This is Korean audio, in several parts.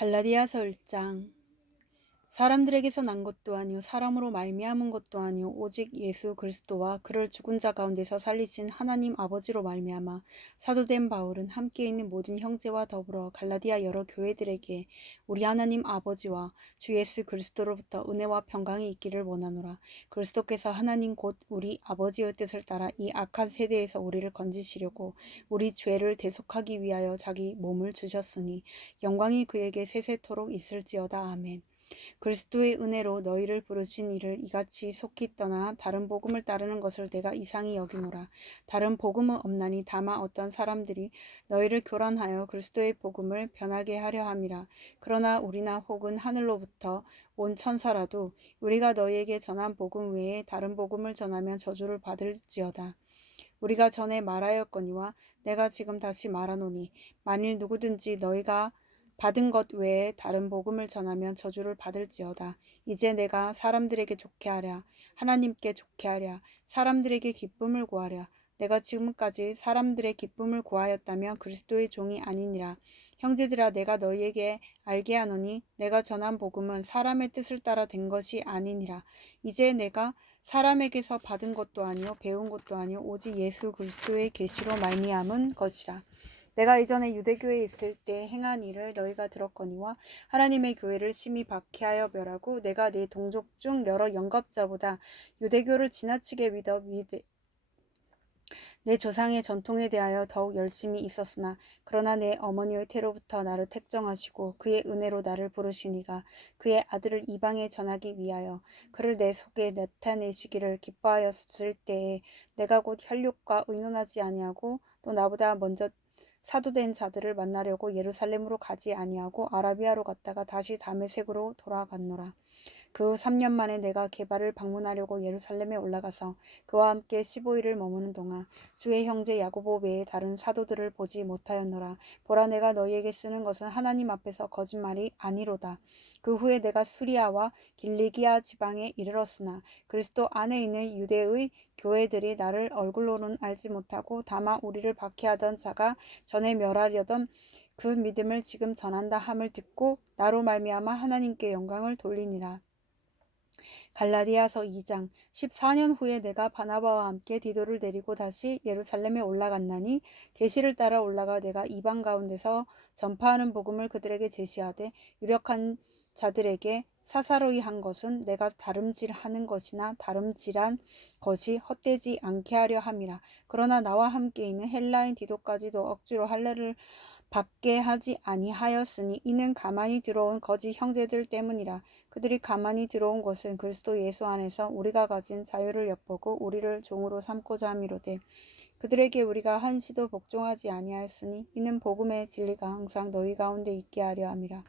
갈라디아서 1장. 사람들에게서 난 것도 아니요 사람으로 말미암은 것도 아니요 오직 예수 그리스도와 그를 죽은 자 가운데서 살리신 하나님 아버지로 말미암아 사도된 바울은 함께 있는 모든 형제와 더불어 갈라디아 여러 교회들에게 우리 하나님 아버지와 주 예수 그리스도로부터 은혜와 평강이 있기를 원하노라. 그리스도께서 하나님 곧 우리 아버지의 뜻을 따라 이 악한 세대에서 우리를 건지시려고 우리 죄를 대속하기 위하여 자기 몸을 주셨으니 영광이 그에게 세세토록 있을지어다. 아멘. 그리스도의 은혜로 너희를 부르신 이를 이같이 속히 떠나 다른 복음을 따르는 것을 내가 이상히 여기노라. 다른 복음은 없나니 다만 어떤 사람들이 너희를 교란하여 그리스도의 복음을 변하게 하려 함이라. 그러나 우리나 혹은 하늘로부터 온 천사라도 우리가 너희에게 전한 복음 외에 다른 복음을 전하면 저주를 받을지어다. 우리가 전에 말하였거니와 내가 지금 다시 말하노니 만일 누구든지 너희가 받은 것 외에 다른 복음을 전하면 저주를 받을지어다. 이제 내가 사람들에게 좋게 하랴, 하나님께 좋게 하랴, 사람들에게 기쁨을 구하랴. 내가 지금까지 사람들의 기쁨을 구하였다면 그리스도의 종이 아니니라. 형제들아, 내가 너희에게 알게 하노니 내가 전한 복음은 사람의 뜻을 따라 된 것이 아니니라. 이제 내가 사람에게서 받은 것도 아니요 배운 것도 아니요 오직 예수 그리스도의 계시로 말미암은 것이라. 내가 이전에 유대교에 있을 때 행한 일을 너희가 들었거니와 하나님의 교회를 심히 박해하여 멸하고 내가 내 동족 중 여러 영겁자보다 유대교를 지나치게 믿어 내 조상의 전통에 대하여 더욱 열심히 있었으나 그러나 내 어머니의 태로부터 나를 택정하시고 그의 은혜로 나를 부르시니가 그의 아들을 이방에 전하기 위하여 그를 내 속에 나타내시기를 기뻐하였을 때에 내가 곧 혈육과 의논하지 아니하고 또 나보다 먼저 사도된 자들을 만나려고 예루살렘으로 가지 아니하고 아라비아로 갔다가 다시 다메섹으로 돌아갔노라. 그 후 3년 만에 내가 게바를 방문하려고 예루살렘에 올라가서 그와 함께 15일을 머무는 동안 주의 형제 야고보 외에 다른 사도들을 보지 못하였노라. 보라, 내가 너희에게 쓰는 것은 하나님 앞에서 거짓말이 아니로다. 그 후에 내가 수리아와 길리기아 지방에 이르렀으나 그리스도 안에 있는 유대의 교회들이 나를 얼굴로는 알지 못하고 다만 우리를 박해하던 자가 전에 멸하려던 그 믿음을 지금 전한다 함을 듣고 나로 말미암아 하나님께 영광을 돌리니라. 갈라디아서 2장. 14년 후에 내가 바나바와 함께 디도를 데리고 다시 예루살렘에 올라갔나니 계시를 따라 올라가 내가 이방 가운데서 전파하는 복음을 그들에게 제시하되 유력한 자들에게 사사로이 한 것은 내가 다름질하는 것이나 다름질한 것이 헛되지 않게 하려 함이라. 그러나 나와 함께 있는 헬라인 디도까지도 억지로 할례를 받게 하지 아니하였으니 이는 가만히 들어온 거짓 형제들 때문이라. 그들이 가만히 들어온 것은 그리스도 예수 안에서 우리가 가진 자유를 엿보고 우리를 종으로 삼고자 함이로되 그들에게 우리가 한시도 복종하지 아니하였으니 이는 복음의 진리가 항상 너희 가운데 있게 하려 함이라.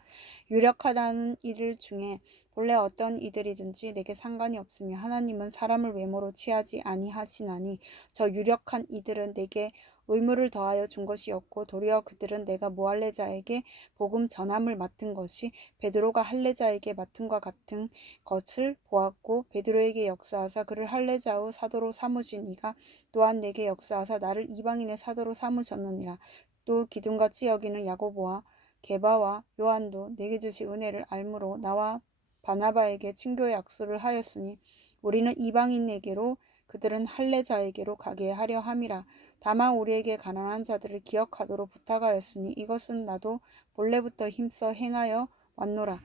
유력하다는 이들 중에 본래 어떤 이들이든지 내게 상관이 없으며 하나님은 사람을 외모로 취하지 아니하시나니 저 유력한 이들은 내게 의무를 더하여 준 것이 없고 도리어 그들은 내가 모할례자에게 복음 전함을 맡은 것이 베드로가 할례자에게 맡은과 같은 것을 보았고 베드로에게 역사하사 그를 할례자의 사도로 삼으신 이가 또한 내게 역사하사 나를 이방인의 사도로 삼으셨느니라. 또 기둥같이 여기는 야고보와 게바와 요한도 내게 주신 은혜를 알므로 나와 바나바에게 친교의 약속을 하였으니 우리는 이방인에게로 그들은 할례자에게로 가게 하려 함이라. 다만 우리에게 가난한 자들을 기억하도록 부탁하였으니 이것은 나도 본래부터 힘써 행하여 왔노라.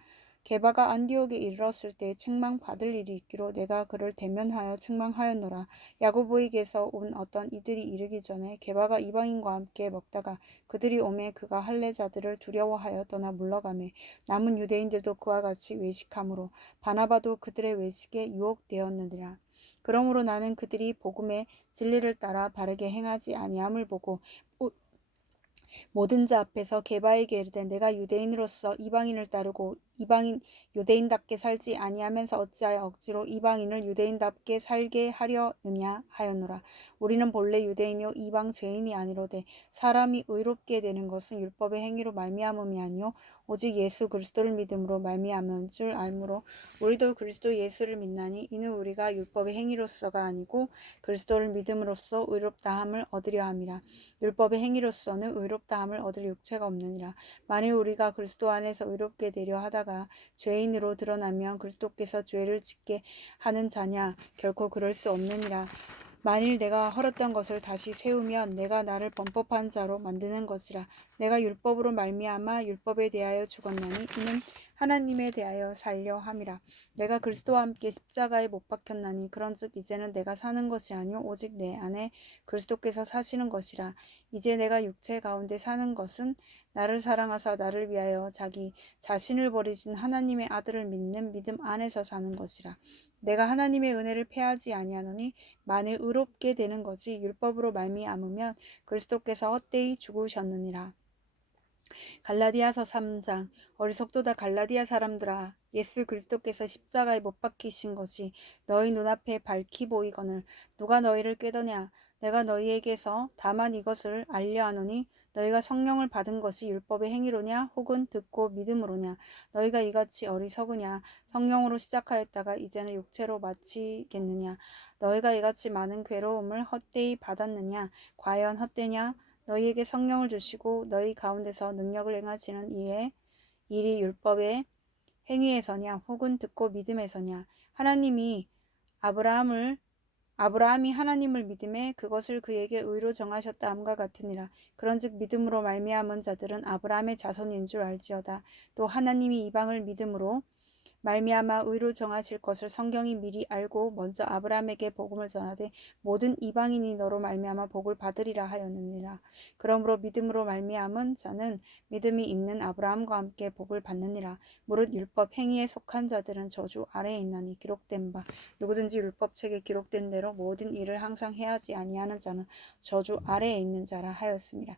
게바가 안디옥에 이르렀을 때 책망받을 일이 있기로 내가 그를 대면하여 책망하였노라. 야고보에게서 온 어떤 이들이 이르기 전에 게바가 이방인과 함께 먹다가 그들이 오매 그가 할례자들을 두려워하여 떠나 물러가매 남은 유대인들도 그와 같이 외식함으로 바나바도 그들의 외식에 유혹되었느니라. 그러므로 나는 그들이 복음의 진리를 따라 바르게 행하지 아니함을 보고 모든 자 앞에서 게바에게 이르되 내가 유대인으로서 이방인을 따르고 이방인 유대인답게 살지 아니하면서 어찌하여 억지로 이방인을 유대인답게 살게 하려느냐 하였노라. 우리는 본래 유대인이요 이방 죄인이 아니로되 사람이 의롭게 되는 것은 율법의 행위로 말미암음이 아니요 오직 예수 그리스도를 믿음으로 말미암은 줄 알므로 우리도 그리스도 예수를 믿나니 이는 우리가 율법의 행위로서가 아니고 그리스도를 믿음으로써 의롭다함을 얻으려 함이라. 율법의 행위로서는 의롭다함을 얻을 육체가 없느니라. 만일 우리가 그리스도 안에서 의롭게 되려 하다가 죄인으로 드러나면 그리스도께서 죄를 짓게 하는 자냐? 결코 그럴 수 없느니라. 만일 내가 헐었던 것을 다시 세우면 내가 나를 범법한 자로 만드는 것이라. 내가 율법으로 말미암아 율법에 대하여 죽었나니 이는 하나님에 대하여 살려 함이라. 내가 그리스도와 함께 십자가에 못 박혔나니 그런즉 이제는 내가 사는 것이 아니요 오직 내 안에 그리스도께서 사시는 것이라. 이제 내가 육체 가운데 사는 것은 나를 사랑하사 나를 위하여 자기 자신을 버리신 하나님의 아들을 믿는 믿음 안에서 사는 것이라. 내가 하나님의 은혜를 패하지 아니하노니 만일 의롭게 되는 것이 율법으로 말미암으면 그리스도께서 헛되이 죽으셨느니라. 갈라디아서 3장. 어리석도다 갈라디아 사람들아, 예수 그리스도께서 십자가에 못 박히신 것이 너희 눈앞에 밝히 보이거늘 누가 너희를 꾀더냐? 내가 너희에게서 다만 이것을 알려하노니 너희가 성령을 받은 것이 율법의 행위로냐 혹은 듣고 믿음으로냐? 너희가 이같이 어리석으냐? 성령으로 시작하였다가 이제는 육체로 마치겠느냐? 너희가 이같이 많은 괴로움을 헛되이 받았느냐? 과연 헛되냐? 너희에게 성령을 주시고 너희 가운데서 능력을 행하시는 이의 일이 율법의 행위에서냐 혹은 듣고 믿음에서냐? 아브라함이 하나님을 믿음에 그것을 그에게 의로 정하셨다 함과 같으니라. 그런즉 믿음으로 말미암은 자들은 아브라함의 자손인 줄 알지어다. 또 하나님이 이방을 믿음으로 말미암아 의로 정하실 것을 성경이 미리 알고 먼저 아브라함에게 복음을 전하되 모든 이방인이 너로 말미암아 복을 받으리라 하였느니라. 그러므로 믿음으로 말미암은 자는 믿음이 있는 아브라함과 함께 복을 받느니라. 무릇 율법 행위에 속한 자들은 저주 아래에 있나니 기록된 바 누구든지 율법책에 기록된 대로 모든 일을 항상 해야지 아니하는 자는 저주 아래에 있는 자라 하였습니다.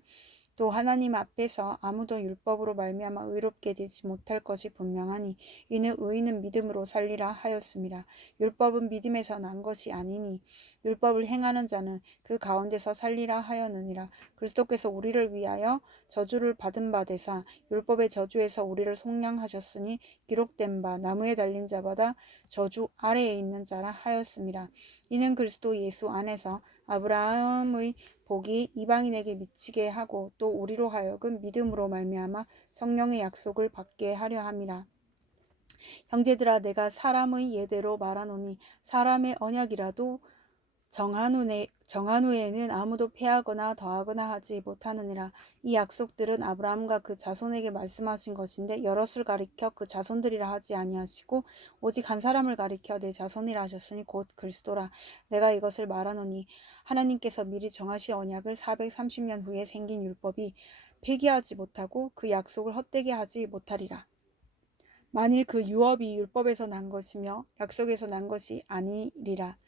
또 하나님 앞에서 아무도 율법으로 말미암아 의롭게 되지 못할 것이 분명하니 이는 의인은 믿음으로 살리라 하였습니다. 율법은 믿음에서 난 것이 아니니 율법을 행하는 자는 그 가운데서 살리라 하였느니라. 그리스도께서 우리를 위하여 저주를 받은 바 되사 율법의 저주에서 우리를 속량하셨으니 기록된 바 나무에 달린 자마다 저주 아래에 있는 자라 하였습니다. 이는 그리스도 예수 안에서 아브라함의 복이 이방인에게 미치게 하고 또 우리로 하여금 믿음으로 말미암아 성령의 약속을 받게 하려 함이라. 형제들아 내가 사람의 예대로 말하노니 사람의 언약이라도 정한 후에는 아무도 패하거나 더하거나 하지 못하느니라. 이 약속들은 아브라함과 그 자손에게 말씀하신 것인데 여럿을 가리켜 그 자손들이라 하지 아니하시고 오직 한 사람을 가리켜 내 자손이라 하셨으니 곧 그리스도라. 내가 이것을 말하노니 하나님께서 미리 정하신 언약을 430년 후에 생긴 율법이 폐기하지 못하고 그 약속을 헛되게 하지 못하리라. 만일 그 유업이 율법에서 난 것이며 약속에서 난 것이 아니리라.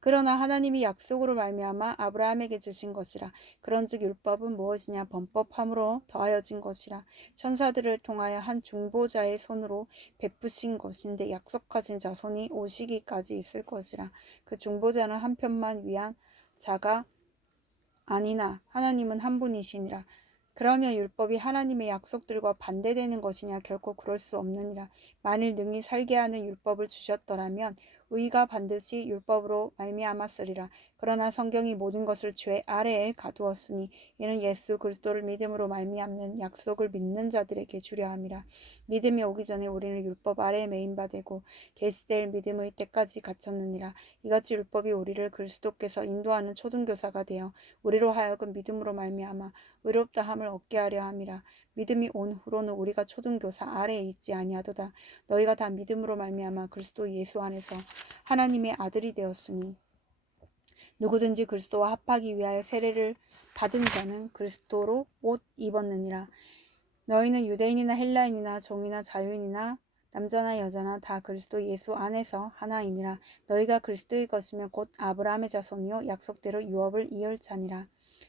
그러나 하나님이 약속으로 말미암아 아브라함에게 주신 것이라. 그런즉 율법은 무엇이냐? 범법함으로 더하여진 것이라. 천사들을 통하여 한 중보자의 손으로 베푸신 것인데 약속하신 자손이 오시기까지 있을 것이라. 그 중보자는 한 편만 위한 자가 아니나 하나님은 한 분이시니라. 그러면 율법이 하나님의 약속들과 반대되는 것이냐? 결코 그럴 수 없느니라. 만일 능히 살게 하는 율법을 주셨더라면 의가 반드시 율법으로 말미암았으리라. 그러나 성경이 모든 것을 죄 아래에 가두었으니 이는 예수 그리스도를 믿음으로 말미암는 약속을 믿는 자들에게 주려 함이라. 믿음이 오기 전에 우리는 율법 아래에 매인 바 되고 계시될 믿음의 때까지 갇혔느니라. 이같이 율법이 우리를 그리스도께서 인도하는 초등교사가 되어 우리로 하여금 믿음으로 말미암아 의롭다함을 얻게 하려 함이라. 믿음이 온 후로는 우리가 초등교사 아래에 있지 아니하도다. 너희가 다 믿음으로 말미암아 그리스도 예수 안에서 하나님의 아들이 되었으니 누구든지 그리스도와 합하기 위하여 세례를 받은 자는 그리스도로 옷 입었느니라. 너희는 유대인이나 헬라인이나 종이나 자유인이나 남자나 여자나 다 그리스도 예수 안에서 하나이니라. 너희가 그리스도의 것이면 곧 아브라함의 자손이요 약속대로 유업을 이을 자니라.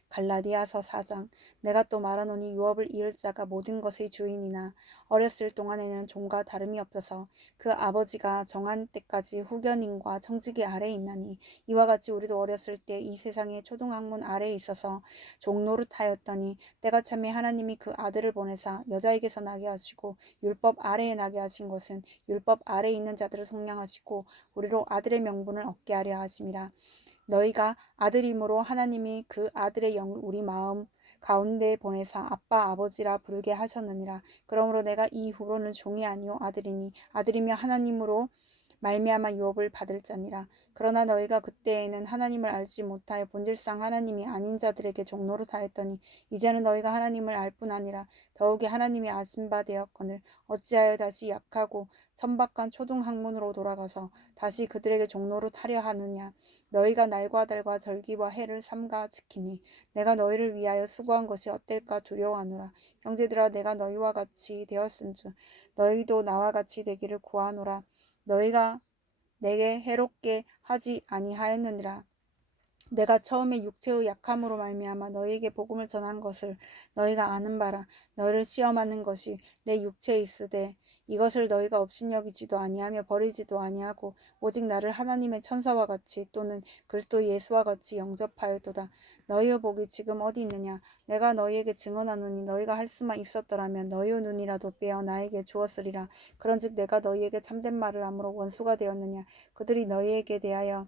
갈라디아서 4장. 내가 또 말하노니 유업을 이을 자가 모든 것의 주인이나 어렸을 동안에는 종과 다름이 없어서 그 아버지가 정한 때까지 후견인과 청지기 아래에 있나니 이와 같이 우리도 어렸을 때 이 세상의 초등학문 아래에 있어서 종노릇하였더니 때가 참에 하나님이 그 아들을 보내사 여자에게서 나게 하시고 율법 아래에 나게 하신 것은 율법 아래에 있는 자들을 속량하시고 우리로 아들의 명분을 얻게 하려 하심이라. 너희가 아들임으로 하나님이 그 아들의 영을 우리 마음 가운데 보내사 아빠 아버지라 부르게 하셨느니라. 그러므로 내가 이후로는 종이 아니요 아들이니 아들이며 하나님으로 말미암아 유업을 받을 자니라. 그러나 너희가 그때에는 하나님을 알지 못하여 본질상 하나님이 아닌 자들에게 종노릇하였더니 이제는 너희가 하나님을 알 뿐 아니라 더욱이 하나님이 아신 바 되었거늘 어찌하여 다시 약하고 천박한 초등학문으로 돌아가서 다시 그들에게 종노릇하려 하느냐. 너희가 날과 달과 절기와 해를 삼가 지키니 내가 너희를 위하여 수고한 것이 어떨까 두려워하노라. 형제들아 내가 너희와 같이 되었은즉 너희도 나와 같이 되기를 구하노라. 너희가 내게 해롭게 하지 아니하였느니라. 내가 처음에 육체의 약함으로 말미암아 너희에게 복음을 전한 것을 너희가 아는 바라. 너희를 시험하는 것이 내 육체에 있으되 이것을 너희가 업신여기지도 아니하며 버리지도 아니하고 오직 나를 하나님의 천사와 같이 또는 그리스도 예수와 같이 영접하였도다. 너희의 복이 지금 어디 있느냐? 내가 너희에게 증언하노니 너희가 할 수만 있었더라면 너희의 눈이라도 빼어 나에게 주었으리라. 그런즉 내가 너희에게 참된 말을 함으로 원수가 되었느냐? 그들이 너희에게 대하여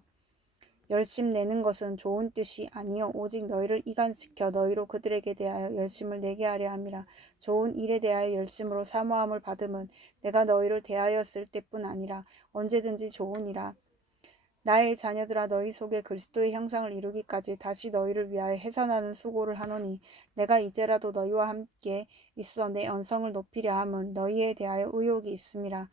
열심 내는 것은 좋은 뜻이 아니요 오직 너희를 이간시켜 너희로 그들에게 대하여 열심을 내게 하려 함이라. 좋은 일에 대하여 열심으로 사모함을 받음은 내가 너희를 대하였을 때뿐 아니라 언제든지 좋으니라. 나의 자녀들아 너희 속에 그리스도의 형상을 이루기까지 다시 너희를 위하여 해산하는 수고를 하노니 내가 이제라도 너희와 함께 있어 내 언성을 높이려 함은 너희에 대하여 의욕이 있음이라.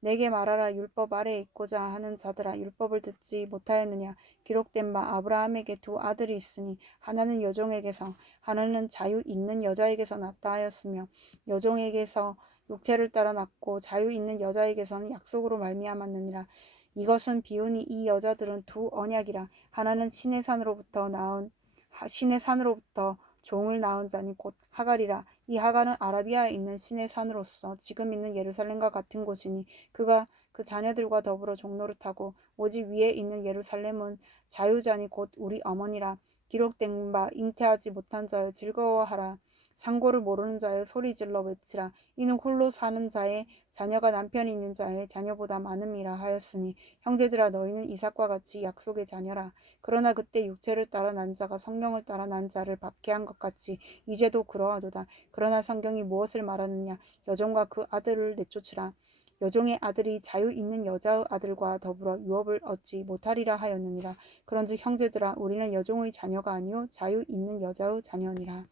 내게 말하라. 율법 아래에 있고자 하는 자들아 율법을 듣지 못하였느냐. 기록된 바 아브라함에게 두 아들이 있으니 하나는 여종에게서 하나는 자유 있는 여자에게서 났다 하였으며 여종에게서 육체를 따라 났고 자유 있는 여자에게서는 약속으로 말미암았느니라. 이것은 비유니 이 여자들은 두 언약이라. 하나는 신의 산으로부터 종을 낳은 자니 곧 하갈이라. 이 하갈은 아라비아에 있는 신의 산으로서 지금 있는 예루살렘과 같은 곳이니 그가 그 자녀들과 더불어 종노릇하고 오직 위에 있는 예루살렘은 자유자니 곧 우리 어머니라. 기록된 바 잉태하지 못한 자여 즐거워하라. 상고를 모르는 자여 소리질러 외치라. 이는 홀로 사는 자의 자녀가 남편이 있는 자의 자녀보다 많음이라 하였으니 형제들아 너희는 이삭과 같이 약속의 자녀라. 그러나 그때 육체를 따라 난 자가 성령을 따라 난 자를 박해한 것 같이 이제도 그러하도다. 그러나 성경이 무엇을 말하느냐. 여종과 그 아들을 내쫓으라. 여종의 아들이 자유 있는 여자의 아들과 더불어 유업을 얻지 못하리라 하였느니라. 그런즉 형제들아 우리는 여종의 자녀가 아니요 자유 있는 여자의 자녀니라.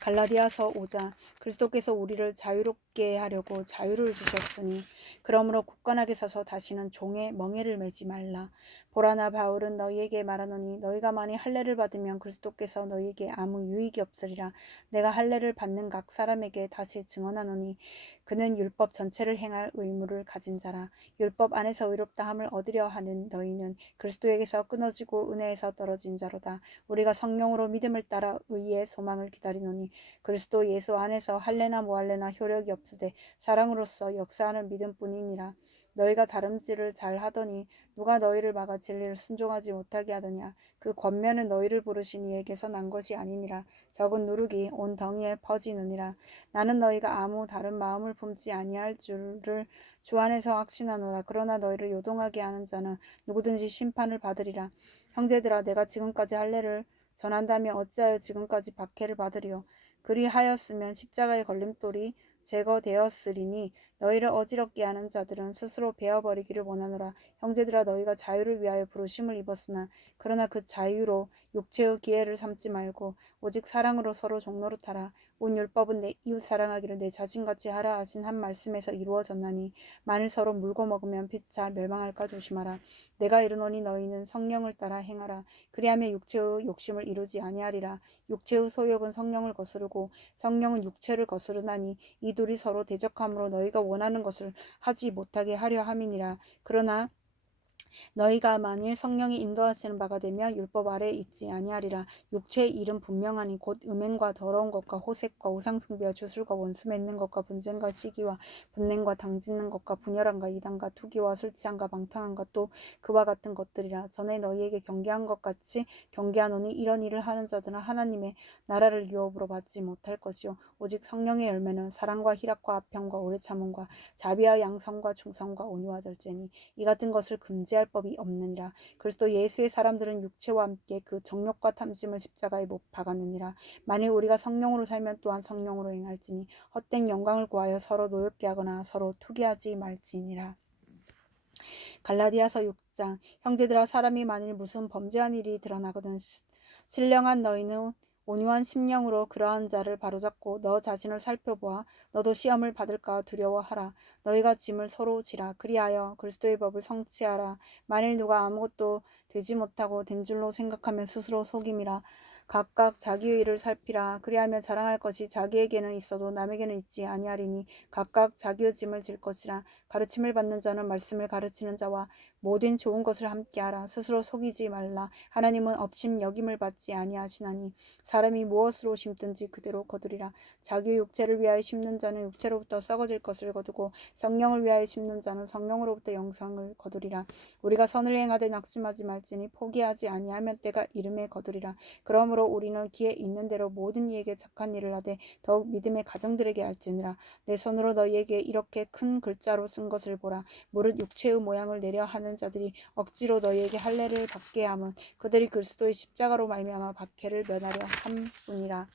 갈라디아서 5장. 그리스도께서 우리를 자유롭게 하려고 자유를 주셨으니 그러므로 굳건하게 서서 다시는 종의 멍에를 매지 말라. 보라 나 바울은 너희에게 말하노니 너희가 만일 할례를 받으면 그리스도께서 너희에게 아무 유익이 없으리라. 내가 할례를 받는 각 사람에게 다시 증언하노니 그는 율법 전체를 행할 의무를 가진 자라. 율법 안에서 의롭다 함을 얻으려 하는 너희는 그리스도에게서 끊어지고 은혜에서 떨어진 자로다. 우리가 성령으로 믿음을 따라 의의 소망을 기다리노니 그리스도 예수 안에서 할례나 무할례나 효력이 없으되 사랑으로서 역사하는 믿음뿐이니라. 너희가 다름질을 잘하더니 누가 너희를 막아 진리를 순종하지 못하게 하더냐. 그 권면은 너희를 부르신 이에게서 난 것이 아니니라. 적은 누룩이 온 덩이에 퍼지느니라. 나는 너희가 아무 다른 마음을 품지 아니할 줄을 주 안에서 확신하노라. 그러나 너희를 요동하게 하는 자는 누구든지 심판을 받으리라. 형제들아 내가 지금까지 할례를 전한다면 어찌하여 지금까지 박해를 받으리요. 그리하였으면 십자가의 걸림돌이 제거되었으리니 너희를 어지럽게 하는 자들은 스스로 베어버리기를 원하노라. 형제들아 너희가 자유를 위하여 부르심을 입었으나 그러나 그 자유로 육체의 기회를 삼지 말고 오직 사랑으로 서로 종노릇하라. 온 율법은 내 이웃 사랑하기를 내 자신같이 하라 하신 한 말씀에서 이루어졌나니 만일 서로 물고 먹으면 피차 멸망할까 조심하라. 내가 이르노니 너희는 성령을 따라 행하라. 그리하면 육체의 욕심을 이루지 아니하리라. 육체의 소욕은 성령을 거스르고 성령은 육체를 거스르나니 이 둘이 서로 대적함으로 너희가 원하는 것을 하지 못하게 하려 함이니라. 그러나 너희가 만일 성령이 인도하시는 바가 되면 율법 아래에 있지 아니하리라. 육체의 일은 분명하니 곧 음행과 더러운 것과 호색과 우상숭배와 주술과 원수 맺는 것과 분쟁과 시기와 분냉과 당짓는 것과 분열함과 이단과 투기와 술 취함과 방탕함과 또 그와 같은 것들이라. 전에 너희에게 경계한 것 같이 경계하노니 이런 일을 하는 자들은 하나님의 나라를 유업으로 받지 못할 것이요 오직 성령의 열매는 사랑과 희락과 화평과 오래 참음과 자비와 양성과 충성과 온유와 절제니 이 같은 것을 금지할 법이 없느니라. 그리스도 예수의 사람들은 육체와 함께 그 정욕과 탐심을 십자가에 못 박았느니라. 만일 우리가 성령으로 살면 또한 성령으로 행할지니 헛된 영광을 구하여 서로 노엽게 하거나 서로 투기하지 말지니라. 갈라디아서 6장. 형제들아, 사람이 만일 무슨 범죄한 일이 드러나거든 신령한 너희는 온유한 심령으로 그러한 자를 바로잡고 너 자신을 살펴보아 너도 시험을 받을까 두려워하라. 너희가 짐을 서로 지라. 그리하여 그리스도의 법을 성취하라. 만일 누가 아무것도 되지 못하고 된 줄로 생각하면 스스로 속임이라. 각각 자기의 일을 살피라. 그리하면 자랑할 것이 자기에게는 있어도 남에게는 있지 아니하리니 각각 자기의 짐을 질 것이라. 가르침을 받는 자는 말씀을 가르치는 자와 모든 좋은 것을 함께하라. 스스로 속이지 말라. 하나님은 업심 여김을 받지 아니하시나니 사람이 무엇으로 심든지 그대로 거두리라. 자기의 육체를 위하여 심는 자는 육체로부터 썩어질 것을 거두고 성령을 위하여 심는 자는 성령으로부터 영생을 거두리라. 우리가 선을 행하되 낙심하지 말지니 포기하지 아니하면 때가 이름에 거두리라. 그러므로 우리는 기회 있는 대로 모든 이에게 착한 일을 하되 더욱 믿음의 가정들에게 알지니라. 내 손으로 너희에게 이렇게 큰 글자로 쓴 것을 보라. 무릇 육체의 모양을 내려 하는 자들이 억지로 너희에게 할례를 받게 함은 그들이 그리스도의 십자가로 말미암아 박해를 면하려 함뿐이라.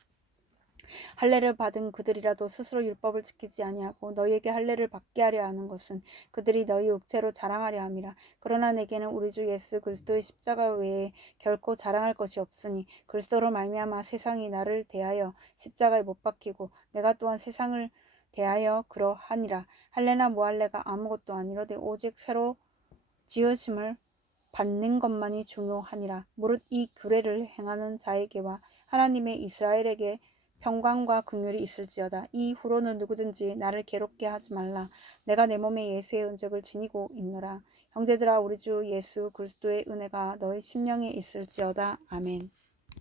할례를 받은 그들이라도 스스로 율법을 지키지 아니하고 너희에게 할례를 받게 하려 하는 것은 그들이 너희 육체로 자랑하려 함이라. 그러나 내게는 우리 주 예수 그리스도의 십자가 외에 결코 자랑할 것이 없으니 그리스도로 말미암아 세상이 나를 대하여 십자가에 못 박히고 내가 또한 세상을 대하여 그러하니라. 할례나 무할례가 아무것도 아니로되 오직 새로 지으심을 받는 것만이 중요하니라. 무릇 이 규례를 행하는 자에게와 하나님의 이스라엘에게 평강과 긍휼이 있을지어다. 이후로는 누구든지 나를 괴롭게 하지 말라. 내가 내 몸에 예수의 은적을 지니고 있노라. 형제들아, 우리 주 예수 그리스도의 은혜가 너희 심령에 있을지어다. 아멘.